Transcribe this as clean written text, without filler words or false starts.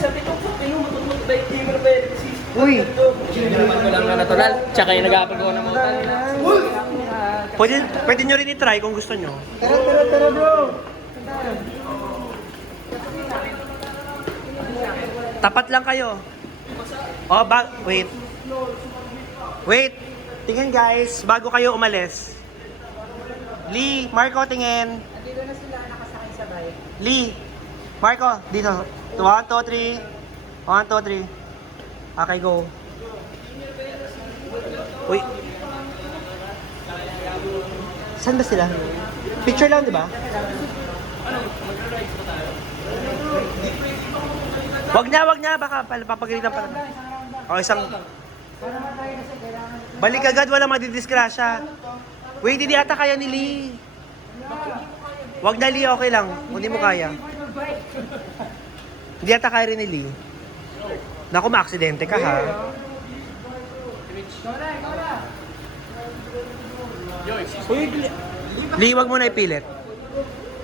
Uy! Naman ko lang na natural, tsaka yung nag-apagawa ng mga Pwede nyo rin i-try kung gusto nyo. Tara, bro! Tapat lang kayo. Oh, wait. Wait. Tingin guys, bago kayo umalis. Lee, Marco, tingin. Dito na sila nakasakay sa bayan. Lee, Marco, dito. 1, 2, 3. 1, 2, 3. Okay, go. Uy. Saan ba sila? Picture lang, di ba? Wag na. Baka papagalitan pa naman. O, isang... Balik agad, wala madidisgrasya. Wait, hindi ata kaya ni Lee. Wag na, Lee, okay lang. Kung hindi mo kaya. Hindi ata kaya rin ni Lee. Naku, ma-aksidente ka, ha? Uy, Lee, wag mo na ipilit.